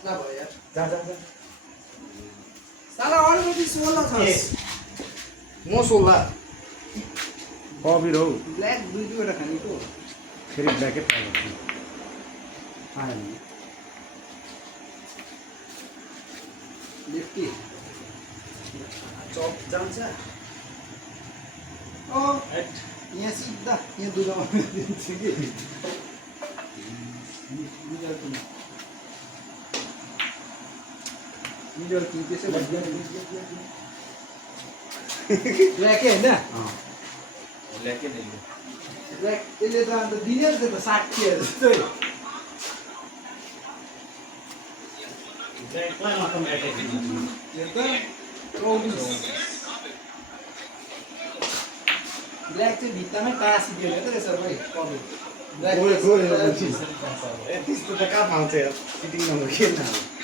पतला भयो यार जा जा जा साला अलरेडी 16 छ म 16 कबिर हौ ब्ल्याक दुई दुईवटा खानेको फेरि ब्ल्याकै पाउँछ आएन लेफ्टी चप जान्छ ओ यहाँ सिधा यहाँ दुधमा दिन्छ कि मिडल किङ त्यसै ब्ल्याकै होइन ब्ल्याकै नै ब्ल्याक त्यसले त अन्त दिने नि त 60 जस्तै ब्ल्याकलाई अटोमेटिक यो त 24 ब्ल्याक चाहिँ भित्तामै टाँसिदियो त रहेछ भाइ कभर गयो गयो त्यस्तो त कहाँ पाउँछ यार फिटिङ नभएको के न